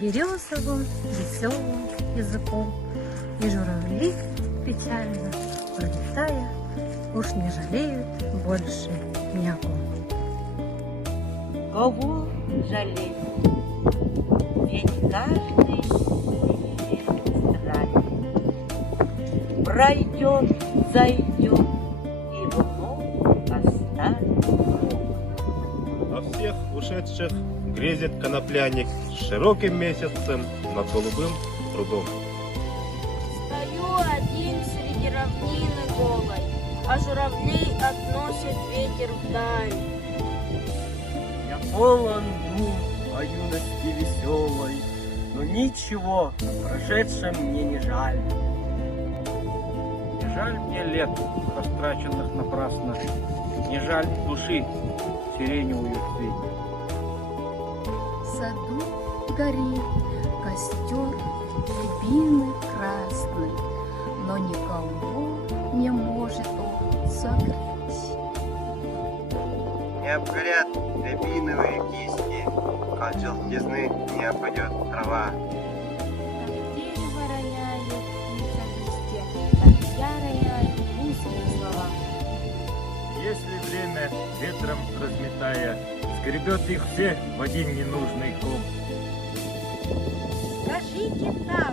березовым веселым языком, и журавли печально пролетая уж не жалеют больше ни о ком. Кого жалеть? Ведь каждый страх пройдет, зайдет и вновь оставит круг. А всех ушедших грезит конопляник с широким месяцем над голубым прудом. Стою один среди равнины голой, а журавлей относит ветер вдаль. Я полон дум о юности веселой, но ничего о прошедшем мне не жаль. Не жаль мне лет, растраченных напрасно, не жаль души, сиреневую цветь. В саду горит костер рябины красный, но никого не может он согреть. Не обгорят рябиновые кисти, от желтизны не опадет трава. Как дерево роняет птица листья, так я роняю грустные слова. Если время ветром разметая, скребет их все в один ненужный ком. Скажите так,